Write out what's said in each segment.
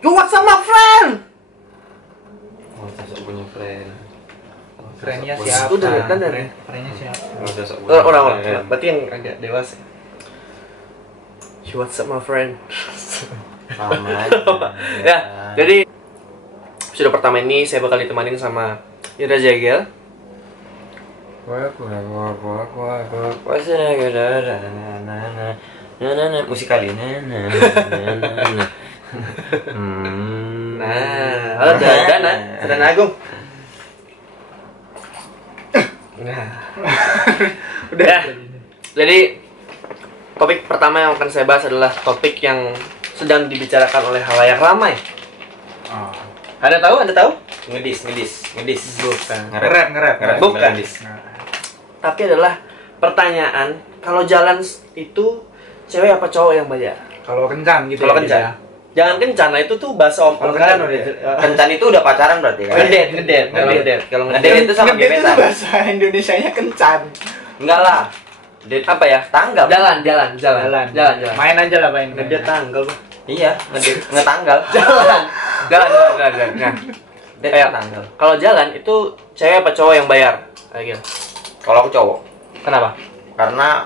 You what's up my friend? Oh, sosok punya friend. Friendnya Sosok siapa? Itu dari. Friendnya siapa? punya- sosok punya Orang-orang, friend. berarti yang agak dewasa. You what's up my friend? Sama aja. Ya, jadi episode pertama ini saya bakal ditemanin sama Indra Jagel. Musik kali. Nah, ada Dana Agung. Nah, udah. Jadi topik pertama yang akan saya bahas adalah topik yang sedang dibicarakan oleh halayak ramai. Oh. Anda tahu? Ngedis. Bukan. Ngerap. Bukan. Ngedis. Tapi adalah pertanyaan, kalau jalan itu cewek apa cowok yang bayar? Kalau kencan gitu. Kalau ya, kencan. ya. Jangan kencan, nah itu tuh bahasa om. Kalau kencan udah. Kencan itu udah pacaran berarti kan? Kalau Ngedate itu sama Ngedate itu gebetan. bahasa Indonesianya kencan. Enggak lah. Date apa ya? tanggal. Jalan. Main aja lah main. Ngedate tanggal, Bang. Iya, ngetanggal. Jalan. Nah, Date tanggal. kalau jalan itu cewek apa cowok yang bayar? Kayak gitu. Kalau aku cowok, Kenapa? karena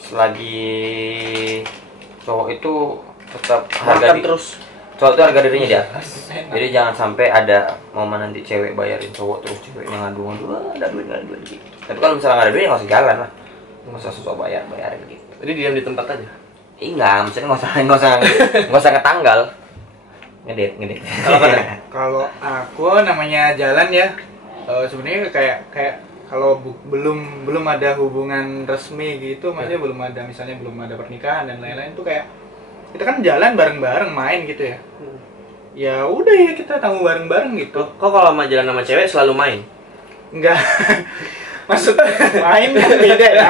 selagi cowok itu tetap Makan terus. cowok itu harga dirinya dia. Jadi jangan sampai ada momen nanti cewek bayarin cowok terus ceweknya ngadu-ngadu, "Wah, ada duit gitu. Tapi kalau misalnya nggak ada duit ya nggak usah jalan lah. Nggak usah susah bayar gitu. Jadi diam di tempat aja. Enggak, maksudnya nggak usah ketanggal. Ngedate. Kalau aku namanya jalan ya. Sebenarnya kayak kalau belum ada hubungan resmi gitu, maksudnya belum ada pernikahan dan lain-lain tuh kayak kita kan jalan bareng-bareng main gitu ya. Ya udah ya kita tanggung bareng-bareng gitu. Kok kalau sama jalan sama cewek selalu main? Enggak. Maksudnya main kan beda ya.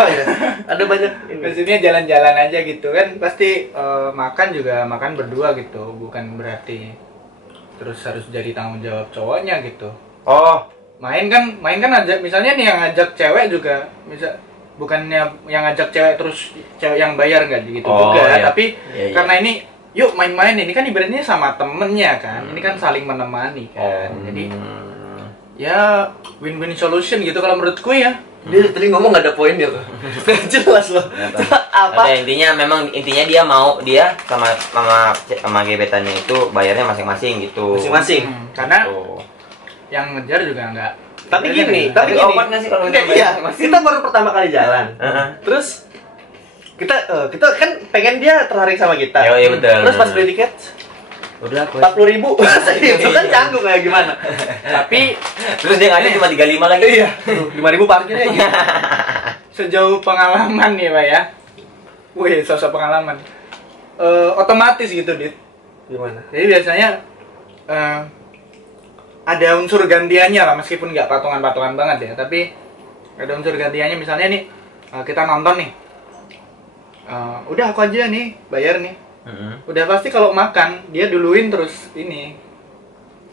Ada banyak ini. Maksudnya jalan-jalan aja gitu kan pasti makan juga makan berdua gitu, bukan berarti terus harus jadi tanggung jawab cowoknya gitu. Oh, Main kan ajak, misalnya nih yang ngajak cewek juga bukannya yang ngajak cewek terus cewek yang bayar nggak gitu Oh, juga, iya. tapi Iya. karena ini yuk main-main, ini kan ibaratnya sama temennya kan, ini kan saling menemani kan, jadi ya win-win solution gitu kalau menurutku ya. Dia tadi ngomong nggak ada poinnya tuh. Nggak jelas loh. Apa? Ada intinya dia sama gebetannya itu bayarnya masing-masing gitu. Masing-masing. Karena Tuh. yang ngejar juga nggak. Tapi gini, Tapi awkward nggak sih kalau Enggak, kita iya. masing-masing? Kita baru pertama kali jalan. Heeh. Terus kita kan pengen dia tertarik sama kita. Iya, betul. Terus pas beli tiket Udah aku. 40.000. Itu kan canggung kayak gimana? Tapi Terus dia ngajak cuma 35 lagi. Iya. 5.000 parkirnya gitu. sejauh pengalaman nih Pak ya. Wih, sosok pengalaman. Otomatis gitu, Dit. Gimana? Jadi biasanya ada unsur gantiannya lah, meskipun nggak patungan-patungan banget ya, tapi ada unsur gantiannya. Misalnya nih kita nonton nih, udah aku aja nih bayar nih. Udah pasti kalau makan dia duluin terus ini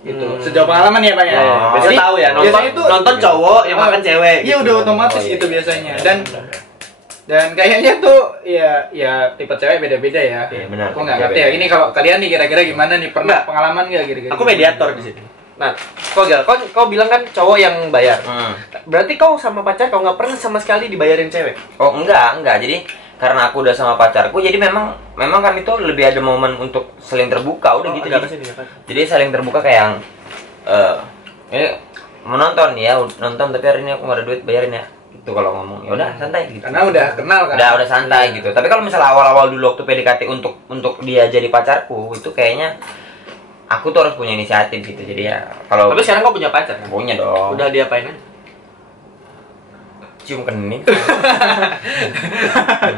gitu. Sejauh pengalaman ya Pak ya. Biasa Jadi, tahu ya, biasanya itu nonton cowok yang makan cewek. Iya gitu. udah otomatis Oh, iya. itu biasanya. Dan kayaknya tuh ya tipe cewek beda-beda ya. Iya, benar. Aku nggak ngerti ya. Ini kalau kalian nih kira-kira gimana nih? Pernah Nggak. pengalaman nggak kira-kira? Aku mediator di sini. Nah, kau bilang kan cowok yang bayar. Berarti kau sama pacar kau nggak pernah sama sekali dibayarin cewek? Oh, enggak. Jadi karena aku udah sama pacarku, jadi memang kan itu lebih ada momen untuk saling terbuka, udah gitu. Jadi saling terbuka kayak yang ini menonton ya, nonton tapi hari ini aku nggak ada duit, bayarin ya. Gitu kalau ngomong. Ya udah santai gitu. Karena udah kenal kan. Udah santai gitu. Tapi kalau misalnya awal-awal dulu waktu PDKT untuk dia jadi pacarku, itu kayaknya aku tuh harus punya inisiatif gitu. Jadi ya kalau Tapi sekarang kau punya pacar kan? punya dong. Udah diapain aja? Cium kening.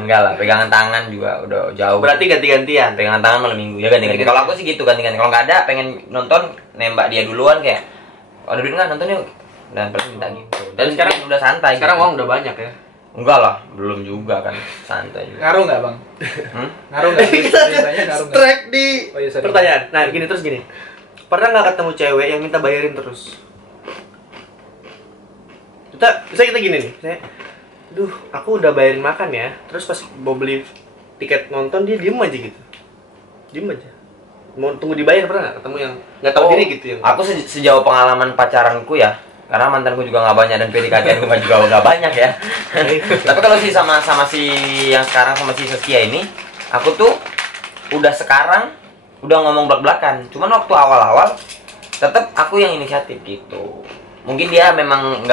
Enggak lah, pegangan tangan juga udah jauh. Berarti ganti-gantian. Pegangan tangan malam minggu ya ganti-ganti. Kalau aku sih gitu ganti-ganti. Kalau nggak ada pengen nonton nembak dia duluan kayak, "Oh, ada duit nggak nonton yuk?" Dan pasti minta gitu. Dan sekarang udah santai. Sekarang gitu. uang udah banyak ya. Enggak lah, belum juga kan, santai juga. Ngaruh nggak Bang? Ngaruh nggak? Kita Ceritanya ngaruh nggak? strike di Oh, iya, sorry. pertanyaan. Nah, gini. Pernah nggak ketemu cewek yang minta bayarin terus? Kita gini nih. Duh, aku udah bayarin makan ya. Terus pas mau beli tiket nonton dia diem aja gitu. Diem aja. mau tunggu dibayar, pernah nggak ketemu yang nggak tahu diri gitu yang Aku sejauh pengalaman pacaranku ya, karena mantanku juga nggak banyak dan PDKT aku juga nggak banyak ya. Tapi kalau sih sama si yang sekarang sama si Saskia ini, aku tuh udah sekarang udah ngomong belak-belakan. Cuman waktu awal-awal tetap aku yang inisiatif gitu. Mungkin dia memang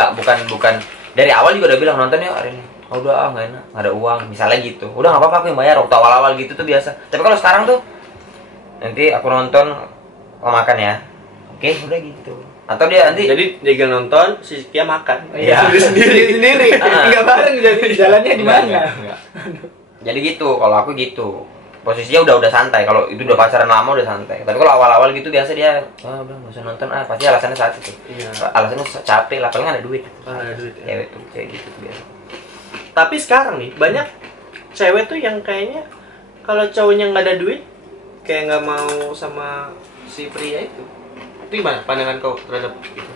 bukan dari awal juga udah bilang nonton yuk hari ini. Oh, udah nggak enak, nggak ada uang misalnya gitu. Udah nggak apa-apa, aku yang bayar. Waktu awal-awal gitu tuh biasa. Tapi kalau sekarang tuh nanti aku nonton, kau makan ya. Oke, udah gitu. Atau dia nanti jadi dia nonton, si Kia makan. Iya. sendiri nggak bareng, jadi jalannya di mana? Enggak. Jadi gitu, kalau aku gitu. Posisinya udah santai. Kalau itu udah pacaran lama udah santai. Tapi kalau awal-awal gitu biasa dia, udah nggak usah nonton, pasti alasannya saat itu. Iya. Alasannya capek lah, paling ada duit. Ada duit ya. Cewek tuh kayak gitu tuh biasa. Tapi sekarang nih banyak cewek tuh yang kayaknya kalau cowoknya nggak ada duit, kayak nggak mau sama si pria itu. Itu gimana pandangan kau terhadap itu?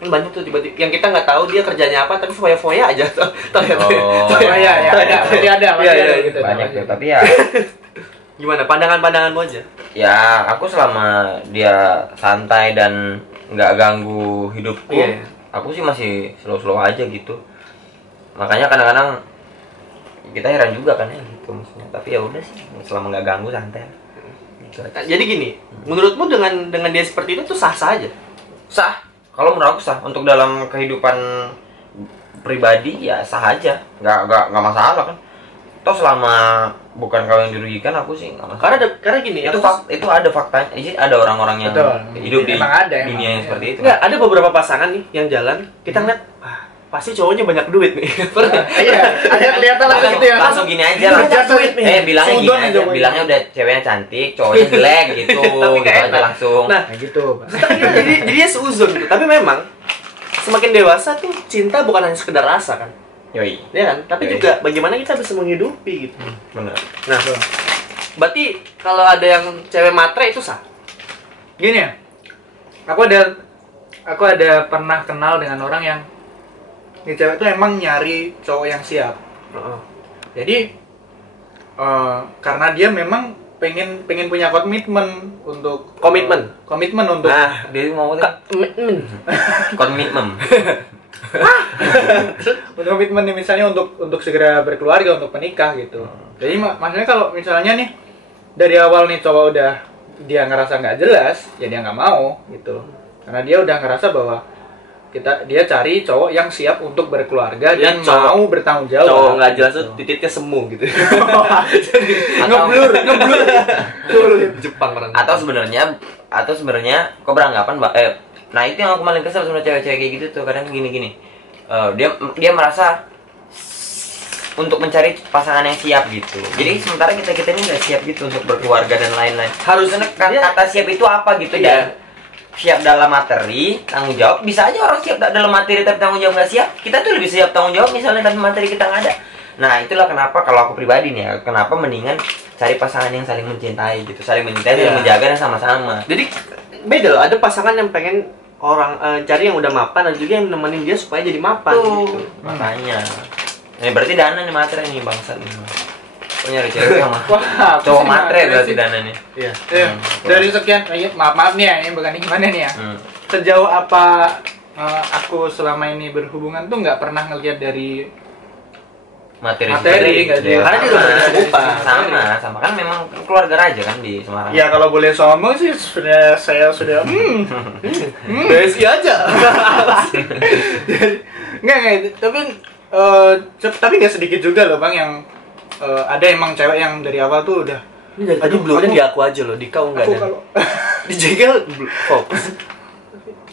Kan banyak tuh tiba-tiba yang kita nggak tahu dia kerjanya apa, tapi foya-foya aja ternyata. Oh, ya, masih ada gitu. Banyak tuh, tapi ya Gimana pandanganmu aja? ya aku selama dia santai dan nggak ganggu hidupku, Iya. aku sih masih slow-slow aja gitu. Makanya kadang-kadang kita heran juga kan ya gitu maksudnya. Tapi ya udah sih, selama nggak ganggu santai. Gitu aja. Jadi gini, menurutmu dengan dia seperti itu tuh sah-sah aja? Sah. Kalau menurut aku sah. Untuk dalam kehidupan pribadi ya sah aja. Nggak masalah kan. Toh selama bukan kau yang dirugikan, aku sih nggak masalah. Karena gini, Itu ada faktanya. Jadi ada orang-orang yang Betul. hidup di Emang ada, dunia emang. yang seperti itu. enggak ada beberapa pasangan nih yang jalan, kita ngeliat pasti cowoknya banyak duit nih. Iya, ada kelihatan langsung gitu ya. Langsung gini aja Banyak langsung. duit nih. Bilangnya gini Sudon aja. aja pokoknya. Bilangnya udah ceweknya cantik, cowoknya jelek gitu. Tapi Gitu kayak aja enak. langsung. Nah, Nah gitu. jadi dia seuzon gitu. Tapi memang semakin dewasa tuh cinta bukan hanya sekedar rasa kan, Yoi. ya kan? Tapi Yoi. juga bagaimana kita bisa menghidupi gitu. Bener. Nah, berarti kalau ada yang cewek matre itu sah. Gini ya, aku ada pernah kenal dengan orang yang ini cewek tuh emang nyari cowok yang siap. Jadi karena dia memang pengen punya komitmen untuk Komitmen untuk Nah, Dia mau komitmen. komitmen. untuk komitmen nih, misalnya untuk segera berkeluarga, untuk menikah gitu. Jadi maksudnya kalau misalnya nih dari awal nih cowok udah dia ngerasa nggak jelas, ya dia nggak mau gitu. Karena dia udah ngerasa bahwa dia cari cowok yang siap untuk berkeluarga Ya, dan mau bertanggung jawab. Cowok nggak jelas gitu. tuh titiknya semu gitu. ngeblur. Jepang orang. Atau sebenarnya kok beranggapan nah itu yang aku paling kesel sama cewek-cewek kayak gitu tuh, kadang gini dia merasa untuk mencari pasangan yang siap gitu. Jadi sementara kita ini nggak siap gitu untuk berkeluarga dan lain-lain. Harusnya kata siap itu apa gitu ya? Siap dalam materi, tanggung jawab. Bisa aja orang siap dalam materi tapi tanggung jawab nggak siap. Kita tuh lebih siap tanggung jawab misalnya tapi materi kita nggak ada. Nah itulah kenapa kalau aku pribadi nih ya, kenapa mendingan cari pasangan yang saling mencintai gitu, saling mencintai dan menjaga dan sama-sama. Jadi beda loh, ada pasangan yang pengen cari yang udah mapan, ada juga yang nemenin dia supaya jadi mapan gitu. Makanya. Ini berarti Dana nih matre nih bangsat nih. Oh nyari cewek sama Wah, cowok pusing matre banget berarti sih. Dana nih. Iya. Dari sekian, maaf nih ya, ini bukan ini gimana nih ya. Sejauh apa aku selama ini berhubungan tuh nggak pernah ngelihat dari Materi nggak sih? Ya, Karena dia udah berkecukupan. sama kan memang keluarga raja kan di Semarang. Ya kalau boleh sombong sih saya sudah Besi aja. nggak tapi nggak sedikit juga loh Bang yang ada emang cewek yang dari awal tuh udah Ini dari tadi blurnya di aku aja loh, di kau nggak aku ada. kalau Dijegal fokus.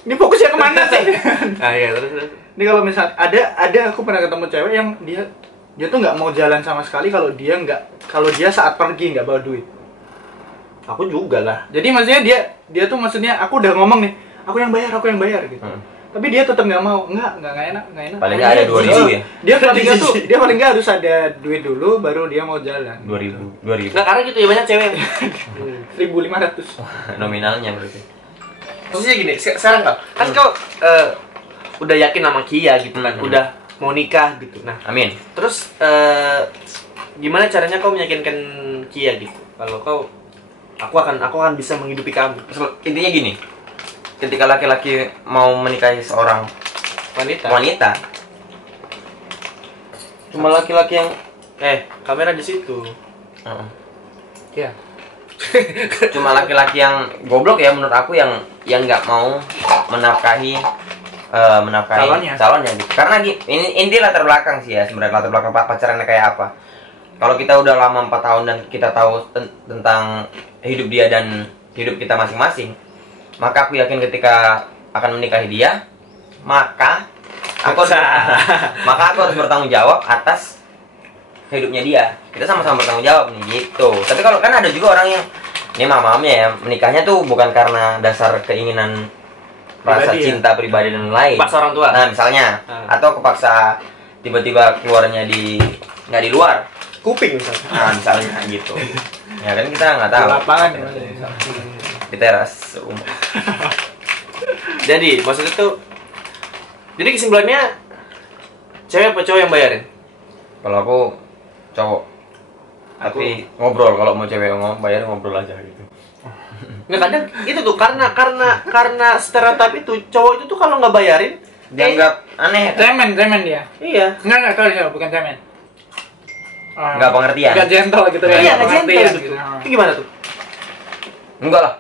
ini fokusnya kemana sih? Ah iya, terus. Ini kalau misal ada aku pernah ketemu cewek yang dia tuh nggak mau jalan sama sekali kalau dia saat pergi nggak bawa duit. Aku juga lah. Jadi maksudnya dia tuh maksudnya aku udah ngomong nih, aku yang bayar gitu. Tapi dia tetap nggak mau, nggak enak. Paling nggak ada 2.000 ya. Dia paling nggak harus ada duit dulu baru dia mau jalan. 2.000 Nah karena gitu ya banyak cewek. 1.500. nominalnya berarti. Maksudnya gini, sekarang kan kau udah yakin sama Kia gitu kan, udah mau nikah gitu. Nah, Amin. terus gimana caranya kau meyakinkan Kia gitu? Kalau kau Aku akan bisa menghidupi kamu. Intinya gini, ketika laki-laki mau menikahi seorang wanita, cuma laki-laki yang kamera di situ. Iya. cuma laki-laki yang goblok ya menurut aku yang nggak mau menafkahi calonnya gitu. Karena ini latar belakang sih ya, sebenarnya latar belakang pacarannya kayak apa. Kalau kita udah lama 4 tahun dan kita tahu tentang hidup dia dan hidup kita masing-masing, maka aku yakin ketika akan menikahi dia, maka aku harus bertanggung jawab atas hidupnya dia. Kita sama-sama bertanggung jawab nih gitu. Tapi kalau kan ada juga orang yang ini mamamnya ya, menikahnya tuh bukan karena dasar keinginan rasa cinta pribadi dan lain. Paksa orang tua. Nah, misalnya atau kepaksa tiba-tiba keluarnya nggak di luar kuping misalnya. Nah, misalnya gitu. Ya kan kita nggak tahu. Lapangan Di teras rumah. Jadi maksudnya tuh, jadi kesimpulannya cewek apa cowok yang bayarin? Kalau aku cowok. Tapi ngobrol, kalau mau cewek bayar ngobrol aja gitu. Nggak, kadang itu tuh karena stereotip itu cowok itu tuh kalau nggak bayarin dianggap aneh. Cemen dia. Iya. Enggak kalau bukan cemen. Nggak pengertian. Nggak gentle gitu ya. Iya, nggak gentle Pengertian gitu. Itu gimana tuh? Enggak lah.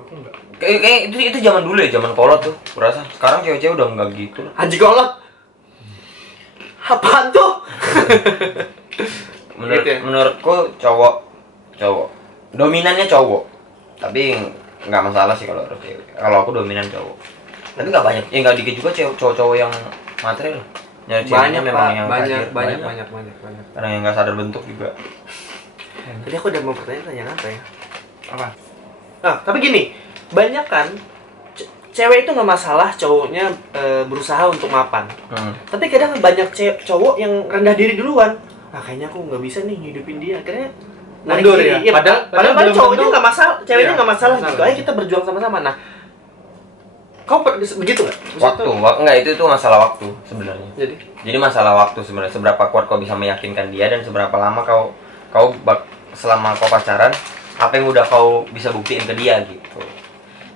Aku enggak. Kayak itu zaman dulu ya, zaman kolot tuh. Berasa sekarang cewek-cewek udah enggak gitu lah. Haji kolot. Apaan tuh? Gitu ya? Menurutku cowok dominannya cowok. Tapi nggak masalah sih kalau cewek. Kalau aku dominan cowok. Tapi nggak banyak. Ya nggak dikit juga cowok-cowok yang material. Nyari ceweknya memang yang banyak. Karena yang nggak sadar bentuk juga. Tadi aku udah mau pertanyaan apa ya? Apa? Nah, tapi gini, banyak kan cewek itu nggak masalah cowoknya berusaha untuk mapan. Tapi kadang banyak cowok yang rendah diri duluan. Nah, kayaknya aku nggak bisa nih hidupin dia. Akhirnya mundur ya. Padahal cowoknya nggak masalah, ceweknya nggak masalah gitu. Ayo kita berjuang sama-sama. Nah, kau begitu nggak? Enggak, itu masalah waktu sebenarnya. Jadi masalah waktu sebenarnya, seberapa kuat kau bisa meyakinkan dia dan seberapa lama kau selama kau pacaran, apa yang udah kau bisa buktiin ke dia gitu.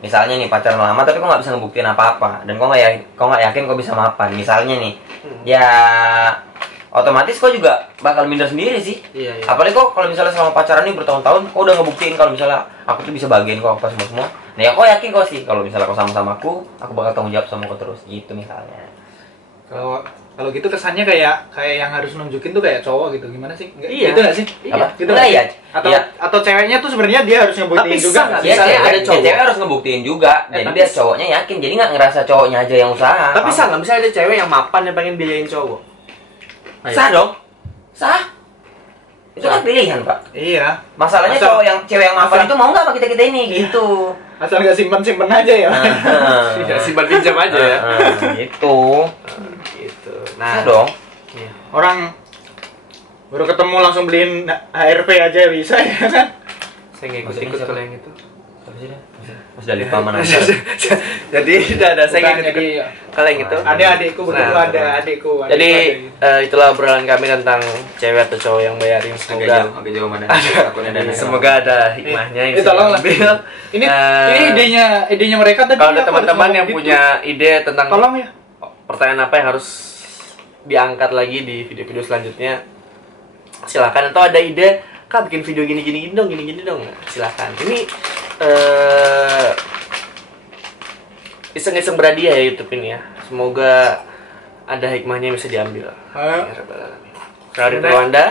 Misalnya nih pacaran lama tapi kau nggak bisa ngebuktiin apa-apa dan kau nggak yakin kau bisa mapan. Misalnya nih, ya otomatis kau juga bakal minder sendiri sih. Iya. Apalagi kau kalau misalnya selama pacaran ini bertahun-tahun, kau udah ngebuktiin kalau misalnya aku tuh bisa bagiin kau apa semua. Nah ya kau yakin kau sih kalau misalnya kau sama aku bakal tanggung jawab sama kau terus gitu misalnya. Kalau gitu kesannya kayak yang harus nunjukin tuh kayak cowok gitu. Gimana sih? Iya. Gitu enggak sih? Iya. Gitu Enggak ya? Atau ceweknya tuh sebenarnya dia harus ngebuktiin Tapi juga. nggak? Iya, Misalnya ada cowok. cewek harus ngebuktiin juga. Jadi biar cowoknya yakin. Jadi nggak ngerasa cowoknya aja yang usaha. Tapi sah nggak? Misalnya ada cewek yang mapan yang pengen biayain cowok. Sah dong. Sah. Itu kan pilihan, Pak. Iya. Masalahnya cewek yang mapan itu mau nggak sama kita ini gitu. Asal nggak simpen aja ya. Tidak simpan pinjam aja ya. Gitu. Gitu. Nah, dong. Iya. Orang baru ketemu langsung beliin HRP aja bisa ya kan? Saya nggak ikut kalau yang itu. Mas dari paman aja. Jadi ada saya Bukan, ikut jadi kalau yang itu. ada adikku begitu, Nah, ada adikku. Jadi itulah obrolan kami tentang cewek atau cowok yang bayarin. Semoga agak jauh mana. semoga ada hikmahnya yang bisa tolonglah. diambil. Ini idenya mereka tadi. Kalau ada aku teman-teman harus yang ngomong punya ide tentang tolong ya. pertanyaan apa yang harus diangkat lagi di video-video selanjutnya, silakan. Atau ada ide, Kak bikin video gini dong, silakan. Ini iseng-iseng berhadiah ya YouTube ini ya. Semoga ada hikmahnya yang bisa diambil. Ya Rabbal Alamin. Saya Arif Rwanda,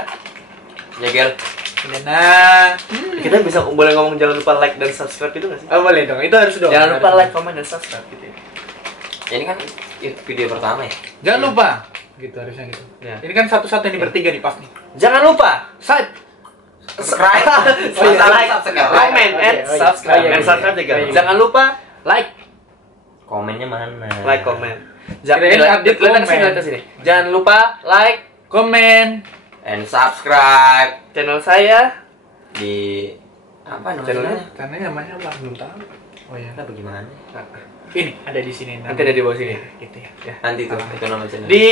Jagel. Nah, Kita bisa boleh ngomong jangan lupa like dan subscribe itu nggak sih? oh boleh dong, itu harus dong. Jangan lupa like, comment, dan subscribe gitu ya. Ini kan video pertama ya. Jangan lupa. Gitu harusnya gitu. Ya. Ini kan satu-satu ini bertiga nih pas nih. Jangan lupa subscribe, like, comment, and subscribe. And subscribe juga. Jangan lupa like, Komennya mana? like, comment. Kirain update komen. Lihat ke sini. Jangan lupa like, Komen. And subscribe channel saya. di apa Channelnya? namanya? Karena namanya apa? Belum tahu. Oh ya. Nah, bagaimana? Ini ada di sini. Nanti ada di bawah sini. Gitu ya. Ya. Nanti tuh itu nama channel. Di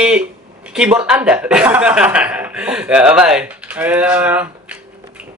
keyboard Anda. Ya, bye.